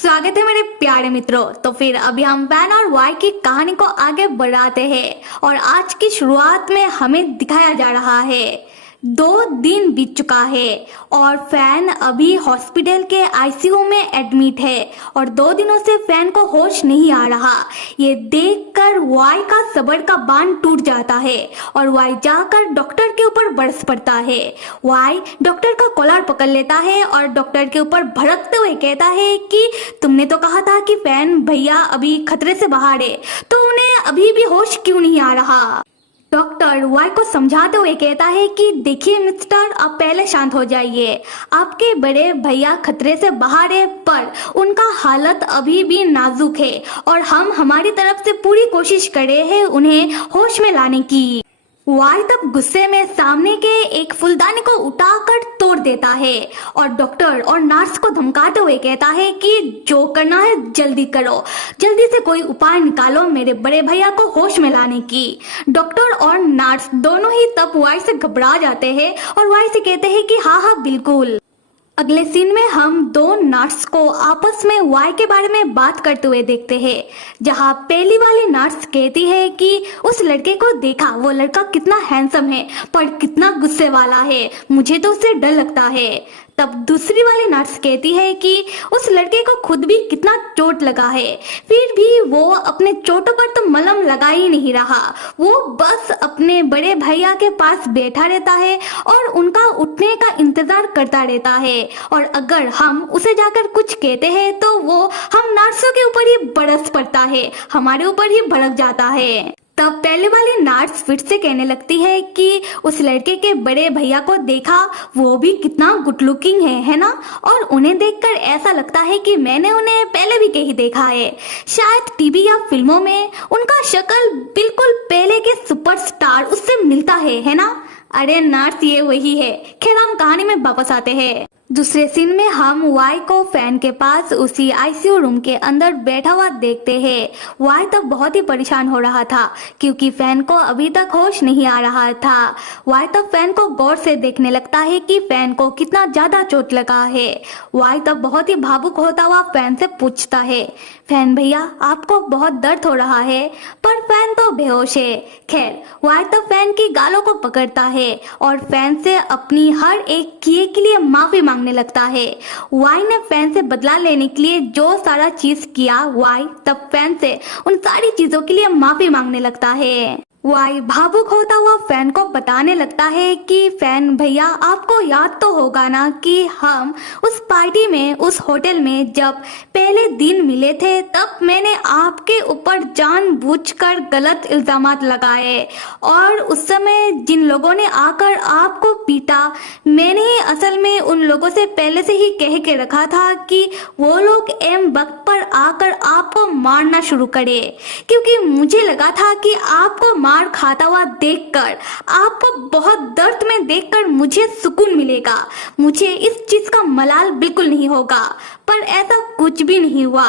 स्वागत है मेरे प्यारे मित्रों। तो फिर अभी हम फैन और वाई की कहानी को आगे बढ़ाते हैं और आज की शुरुआत में हमें दिखाया जा रहा है 2 दिन बीत चुका है और फैन अभी हॉस्पिटल के आईसीयू में एडमिट है और 2 दिनों से फैन को होश नहीं आ रहा। ये देखकर वाई का सब्र का बांध टूट जाता है और वाई जाकर डॉक्टर के ऊपर बरस पड़ता है। वाई डॉक्टर का कॉलर पकड़ लेता है और डॉक्टर के ऊपर भड़कते हुए कहता है कि तुमने तो कहा था कि फैन भैया अभी खतरे से बाहर है, तो उन्हें अभी भी होश क्यों नहीं आ रहा। डॉक्टर वाई को समझाते हुए कहता है कि देखिए मिस्टर, आप पहले शांत हो जाइए। आपके बड़े भैया खतरे से बाहर है, पर उनका हालत अभी भी नाजुक है और हम हमारी तरफ से पूरी कोशिश कर रहे हैं उन्हें होश में लाने की। वाई तब गुस्से में सामने के एक फूलदानी को उठाकर तोड़ देता है और डॉक्टर और नर्स को धमकाते हुए कहता है कि जो करना है जल्दी करो, जल्दी से कोई उपाय निकालो मेरे बड़े भैया को होश में लाने की। डॉक्टर और नर्स दोनों ही तब वाई से घबरा जाते हैं और वाई से कहते हैं कि हाँ बिल्कुल। अगले सीन में हम 2 नर्स को आपस में वाई के बारे में बात करते हुए देखते हैं, जहां पहली वाली नर्स कहती है कि उस लड़के को देखा, वो लड़का कितना हैंडसम है पर कितना गुस्से वाला है, मुझे तो उससे डर लगता है। तब दूसरी वाली नर्स कहती है कि उस लड़के को खुद भी कितना चोट लगा है, फिर भी वो अपने चोटों पर तो मलहम लगा ही नहीं रहा, वो बस अपने बड़े भैया के पास बैठा रहता है और उनका उठने का इंतजार करता रहता है और अगर हम उसे जाकर कुछ कहते हैं तो वो हम नर्सों के ऊपर ही बरस पड़ता है, हमारे ऊपर ही भड़क जाता है। तब पहले वाली नर्स फिर से कहने लगती है कि उस लड़के के बड़े भैया को देखा, वो भी कितना गुड लुकिंग है ना, और उन्हें देखकर ऐसा लगता है कि मैंने उन्हें पहले भी कहीं देखा है, शायद टीवी या फिल्मों में उनका शक्ल बिल्कुल पहले के सुपरस्टार उससे मिलता है ना। अरे नर्स, ये वही है। खैर हम कहानी में वापस आते हैं। दूसरे सीन में हम वाई को फैन के पास उसी आईसीयू रूम के अंदर बैठा हुआ देखते हैं। वाई तब बहुत ही परेशान हो रहा था क्योंकि फैन को अभी तक होश नहीं आ रहा था। वाई तब फैन को गौर से देखने लगता है कि फैन को कितना ज्यादा चोट लगा है। वाई तब बहुत ही भावुक होता हुआ फैन से पूछता है, फैन भैया आपको बहुत दर्द हो रहा है? पर फैन तो बेहोश है। खैर वाई तब फैन की गालों को पकड़ता है और फैन से अपनी हर एक किए के लिए माफी मांगने लगता है। वाई ने फैन से बदला लेने के लिए जो सारा चीज किया, वाई तब फैन से उन सारी चीजों के लिए माफी मांगने लगता है। वाई भावुक होता हुआ फैन को बताने लगता है कि फैन भैया आपको याद तो होगा ना कि हम उस पार्टी में, उस होटल में जब पहले दिन मिले थे, तब मैंने आपके ऊपर जानबूझकर गलत इल्जामात लगाए और उस समय जिन लोगों ने आकर आपको पीटा, मैंने ही असल में उन लोगों से पहले से ही कह के रखा था कि वो लोग एम वक्त पर आकर आपको मारना शुरू करे, क्योंकि मुझे लगा था कि आपको मार खाता हुआ देखकर, आपको बहुत दर्द में देखकर मुझे सुकून मिलेगा, मुझे इस चीज का मलाल बिल्कुल नहीं होगा। पर ऐसा कुछ भी नहीं हुआ।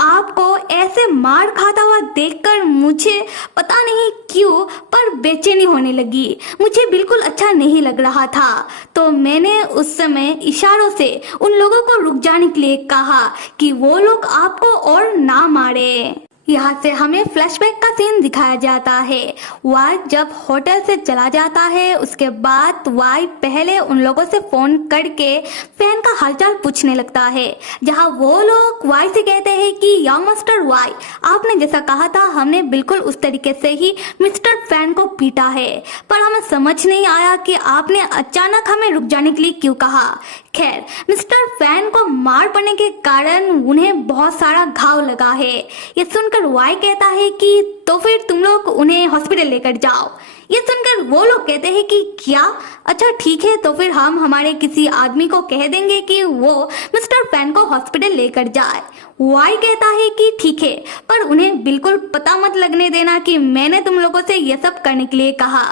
आपको ऐसे मार खाता हुआ देखकर मुझे पता नहीं क्यों पर बेचैनी होने लगी, मुझे बिल्कुल अच्छा नहीं लग रहा था। तो मैंने उस समय इशारों से उन लोगों को रुक जाने के लिए कहा कि वो लोग आपको और ना मारे। यहाँ से हमें फ्लैशबैक का सीन दिखाया जाता है। वाई जब होटल से चला जाता है, उसके बाद वाई पहले उन लोगों से फोन करके फैन का हालचाल पूछने लगता है, जहाँ वो लोग वाई से कहते हैं कि यंग मास्टर वाई, आपने जैसा कहा था हमने बिल्कुल उस तरीके से ही मिस्टर फैन को पीटा है, पर हमें समझ नहीं आया कि आपने अचानक हमें रुक जाने के लिए क्यों कहा। खैर मिस्टर फैन को मार पड़ने के कारण उन्हें बहुत सारा घाव लगा है। ये सुनकर वाई कहता है कि तो फिर तुम लोग उन्हें हॉस्पिटल लेकर जाओ। ये सुनकर वो लोग कहते हैं कि क्या, अच्छा ठीक है, तो फिर हम हमारे किसी आदमी को कह देंगे कि वो मिस्टर फैन को हॉस्पिटल लेकर जाए। वाई कहता है कि ठीक है, पर उन्हें बिल्कुल पता मत लगने देना कि मैंने तुम लोगों से ये सब करने के लिए कहा।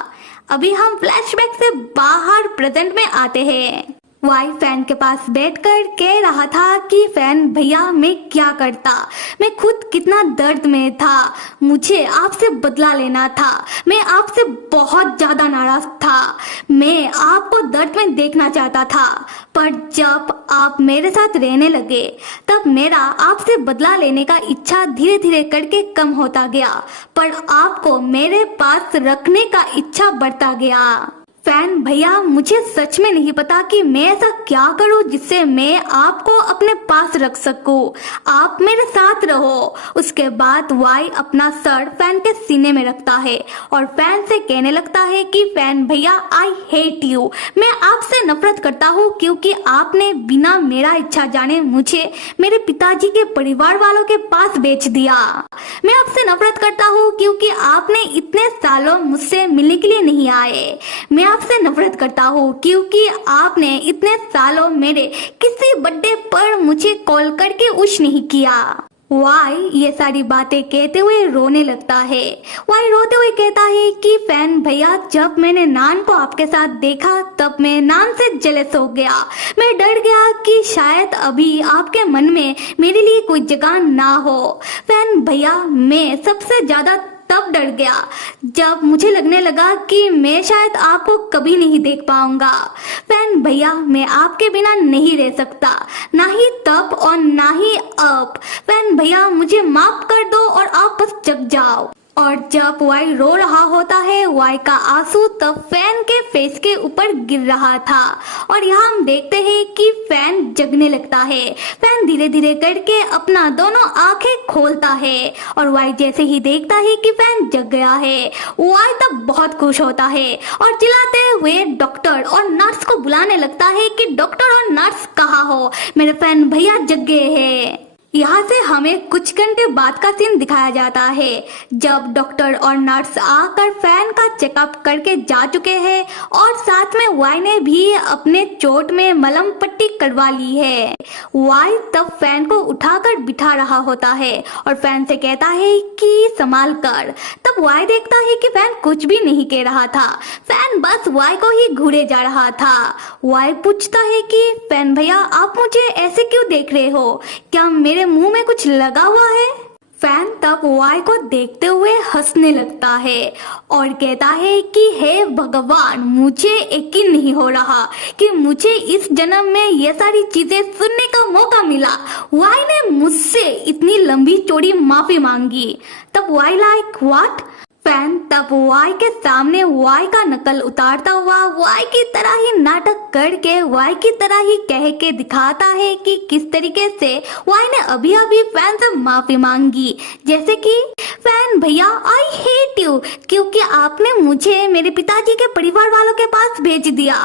अभी हम फ्लैशबैक से बाहर प्रेजेंट में आते हैं। वाई फैन के पास बैठकर कह रहा था कि फैन भैया मैं क्या करता, मैं खुद कितना दर्द में था, मुझे आपसे बदला लेना था, मैं आपसे बहुत ज्यादा नाराज था, मैं आपको दर्द में देखना चाहता था, पर जब आप मेरे साथ रहने लगे तब मेरा आपसे बदला लेने का इच्छा धीरे धीरे करके कम होता गया, पर आपको मेरे पास रखने का इच्छा बढ़ता गया। फैन भैया मुझे सच में नहीं पता कि मैं ऐसा क्या करूं जिससे मैं आपको अपने पास रख सकूं, आप मेरे साथ रहो। उसके बाद वाई अपना सर फैन के सीने में रखता है और फैन से कहने लगता है कि फैन भैया आई हेट यू, मैं आपसे नफरत करता हूं क्योंकि आपने बिना मेरा इच्छा जाने मुझे मेरे पिताजी के परिवार वालों के पास बेच दिया। मैं आपसे नफरत करता हूं क्योंकि आपने इतने सालों मुझसे मिलने के लिए नहीं आए। मैं आपसे नफरत करता हूँ क्योंकि आपने इतने सालों मेरे किसी बर्थडे पर मुझे कॉल करके विश नहीं किया। वाई ये सारी बातें कहते हुए रोने लगता है। वाई रोते हुए कहता है कि फैन भैया जब मैंने नान को आपके साथ देखा तब मैं नान से जेलस हो गया, मैं डर गया कि शायद अभी आपके मन में मेरे लिए कोई जगह ना हो। फैन भैया मैं सबसे ज्यादा तब डर गया जब मुझे लगने लगा कि मैं शायद आपको कभी नहीं देख पाऊंगा। फैन भैया मैं आपके बिना नहीं रह सकता, ना ही तब और ना ही अब। फैन भैया मुझे माफ कर दो और आप बस जग जाओ। और जब वाई रो रहा होता है वाई का आंसू तब फैन के फेस के ऊपर गिर रहा था और यहाँ हम देखते हैं कि फैन जगने लगता है। फैन धीरे धीरे करके अपना दोनों आंखें खोलता है और वाई जैसे ही देखता है कि फैन जग गया है वाई तब बहुत खुश होता है और चिल्लाते हुए डॉक्टर और नर्स को बुलाने लगता है कि डॉक्टर और नर्स कहाँ हो, मेरे फैन भैया जग गए हैं। यहाँ से हमें कुछ घंटे बाद का सीन दिखाया जाता है जब डॉक्टर और नर्स आकर फैन का चेकअप करके जा चुके हैं और साथ में वाई ने भी अपने चोट में मलहम पट्टी करवा ली है। वाई तब फैन को उठाकर बिठा रहा होता है और फैन से कहता है कि संभाल कर। तब वाई देखता है कि फैन कुछ भी नहीं कह रहा था, फैन बस वाई को ही घूरे जा रहा था। वाई पूछता है कि फैन भैया आप मुझे ऐसे क्यों देख रहे हो, क्या मेरे मुंह में कुछ लगा हुआ है? फैन तब वाई को देखते हुए हंसने लगता है और कहता है कि हे भगवान मुझे यकीन नहीं हो रहा कि मुझे इस जन्म में ये सारी चीजें सुनने का मौका मिला। वाई ने मुझसे इतनी लंबी चौड़ी माफी मांगी। तब वाई लाइक व्हाट? फैन तब वाई के सामने वाई का नकल उतारता हुआ वाई की तरह ही नाटक करके वाई की तरह ही कह के दिखाता है कि किस तरीके से वाई ने अभी अभी फैन से माफी मांगी, जैसे कि फैन भैया आई हेट यू क्योंकि आपने मुझे मेरे पिताजी के परिवार वालों के पास भेज दिया।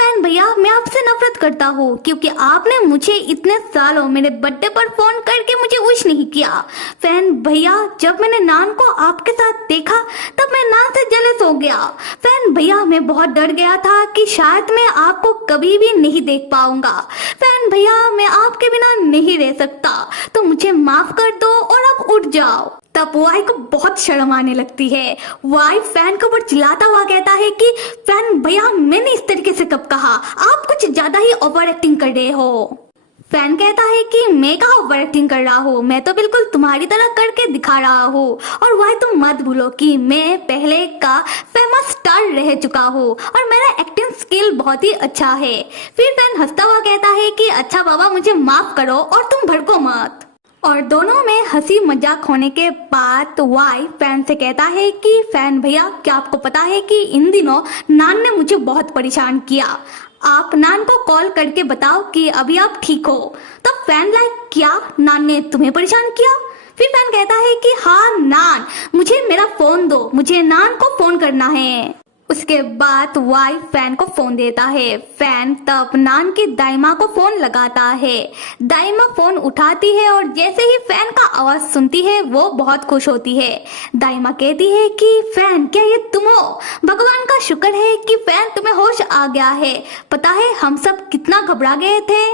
फैन भैया मैं आपसे नफरत करता हूँ क्योंकि आपने मुझे इतने सालों मेरे बर्थडे पर फोन करके मुझे विश नहीं किया। फैन भैया जब मैंने नान को आपके साथ देखा तब मैं नान से जेलस हो गया। फैन भैया मैं बहुत डर गया था कि शायद मैं आपको कभी भी नहीं देख पाऊंगा। फैन भैया मैं आपके बिना नहीं रह सकता, तो मुझे माफ कर दो और आप उठ जाओ। तब वाई को बहुत शर्म आने लगती है। वाई फैन के ऊपर चिल्लाता हुआ कहता है कि फैन भैया मैंने इस तरीके से कब कहा, आप कुछ ज्यादा ही ओवर एक्टिंग कर रहे हो। फैन कहता है कि मैं कहाँ ओवर एक्टिंग कर रहा हूँ, मैं तो बिल्कुल तुम्हारी तरह करके दिखा रहा हूँ। और वाई तुम मत भूलो कि मैं पहले का फेमस स्टार रह चुका हूँ और मेरा एक्टिंग स्किल बहुत ही अच्छा है। फिर फैन हंसता हुआ कहता है कि अच्छा बाबा मुझे माफ करो और तुम भड़को मत। और दोनों में हंसी मजाक होने के बाद वाई फैन से कहता है कि फैन भैया क्या आपको पता है कि इन दिनों नान ने मुझे बहुत परेशान किया, आप नान को कॉल करके बताओ कि अभी आप ठीक हो। तो फैन लाइक क्या नान ने तुम्हें परेशान किया? फिर फैन कहता है कि हाँ नान मुझे मेरा फोन दो, मुझे नान को फोन करना है। उसके बाद वाई फैन को फोन देता है। फैन तब नान की दाइमा को फोन लगाता है। दाइमा फोन उठाती है और जैसे ही फैन का आवाज सुनती है वो बहुत खुश होती है। दाइमा कहती है कि फैन क्या ये तुम हो? भगवान का शुक्र है कि फैन तुम्हें होश आ गया है, पता है हम सब कितना घबरा गए थे।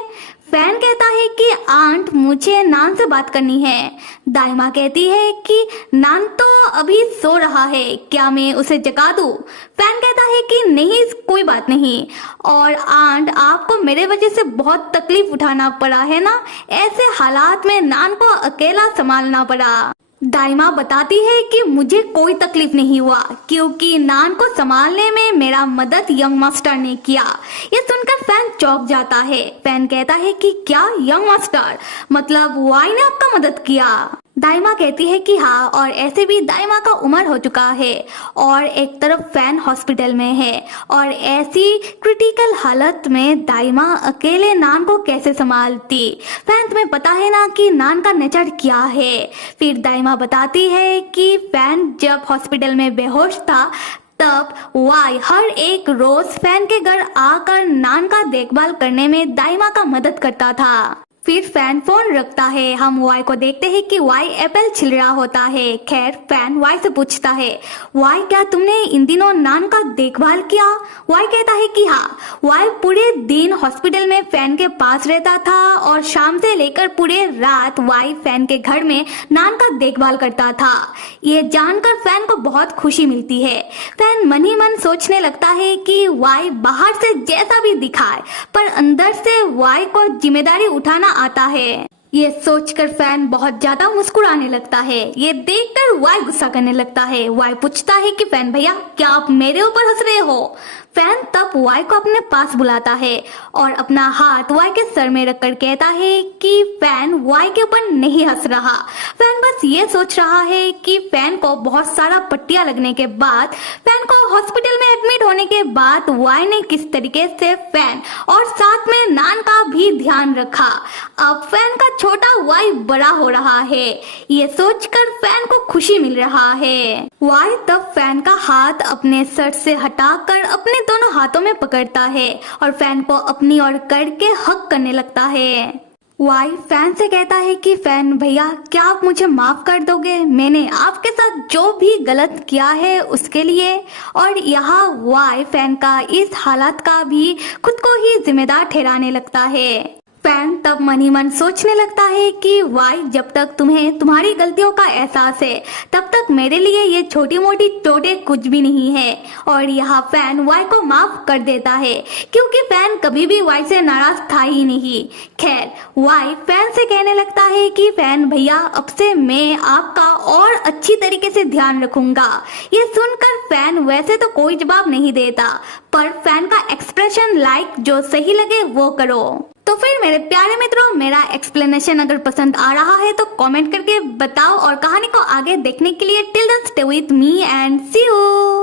फैन कहता है कि आंट मुझे नान से बात करनी है। दाइमा कहती है कि नान तो अभी सो रहा है, क्या मैं उसे जगा दूं? फैन कहता है कि नहीं, कोई बात नहीं। और आंट, आपको मेरे वजह से बहुत तकलीफ उठाना पड़ा है ना, ऐसे हालात में नान को अकेला संभालना पड़ा। दाइमा बताती है कि मुझे कोई तकलीफ नहीं हुआ क्योंकि नान को संभालने में मेरा मदद यंग मास्टर ने किया। ये सुनकर फैन चौंक जाता है। फैन कहता है कि क्या यंग मास्टर, मतलब वाई ने आपका मदद किया? दाइमा कहती है कि हाँ, और ऐसे भी दाइमा का उम्र हो चुका है और एक तरफ फैन हॉस्पिटल में है और ऐसी क्रिटिकल हालत में दाइमा अकेले नान को कैसे संभालती। फैन, तुम्हें पता है ना कि नान का नेचर क्या है। फिर दाइमा बताती है कि फैन जब हॉस्पिटल में बेहोश था तब वाई हर एक रोज फैन के घर आकर नान का देखभाल करने में दाइमा का मदद करता था। फिर फैन फोन रखता है। हम वाई को देखते हैं कि वाई एप्पल छिल रहा होता है। खैर, फैन वाई से पूछता है, वाई क्या तुमने इन दिनों नान का देखभाल किया? वाई कहता है कि हाँ। वाई पूरे दिन हॉस्पिटल में फैन के पास रहता था और शाम से लेकर पूरे रात वाई फैन के घर में नान का देखभाल करता था। ये जानकर फैन को बहुत खुशी मिलती है। फैन मन ही मन सोचने लगता है कि वाई बाहर से जैसा भी दिखाए पर अंदर से वाई को जिम्मेदारी उठाना आता है। ये सोचकर फैन बहुत ज्यादा मुस्कुराने लगता है। ये देखकर वाई गुस्सा करने लगता है। वाई पूछता है कि फैन भैया, क्या आप मेरे ऊपर हंस रहे हो? फैन तब वाई को अपने पास बुलाता है और अपना हाथ वाई के सर में रखकर कहता है कि फैन वाई के ऊपर नहीं हंस रहा। फैन बस ये सोच रहा है कि फैन को बहुत सारा पट्टियां लगने के बाद, फैन को हॉस्पिटल में एडमिट होने के बाद वाई ने किस तरीके से फैन और साथ में नान का भी ध्यान रखा। अब फैन का छोटा वाई बड़ा हो रहा है। ये सोचकर फैन को खुशी मिल रहा है। वाई तब फैन का हाथ अपने सर से हटाकर अपने दोनों हाथों में पकड़ता है और फैन को अपनी ओर करके हक करने लगता है। वाई फैन से कहता है कि फैन भैया, क्या आप मुझे माफ कर दोगे? मैंने आपके साथ जो भी गलत किया है उसके लिए। और यहाँ वाई फैन का इस हालात का भी खुद को ही जिम्मेदार ठहराने लगता है। फैन तब मन ही मन सोचने लगता है कि वाई, जब तक तुम्हें तुम्हारी गलतियों का एहसास है तब तक मेरे लिए ये छोटी मोटी चोटें कुछ भी नहीं है। और यहाँ फैन वाई को माफ कर देता है क्योंकि फैन कभी भी वाई से नाराज था ही नहीं। खैर, वाई फैन से कहने लगता है कि फैन भैया, अब से मैं आपका और अच्छी तरीके से ध्यान रखूंगा। ये सुनकर फैन वैसे तो कोई जवाब नहीं देता पर फैन का एक्सप्रेशन लाइक जो सही लगे वो करो। तो फिर मेरे प्यारे मित्रों, मेरा एक्सप्लेनेशन अगर पसंद आ रहा है तो कमेंट करके बताओ और कहानी को आगे देखने के लिए till then stay with me and see you.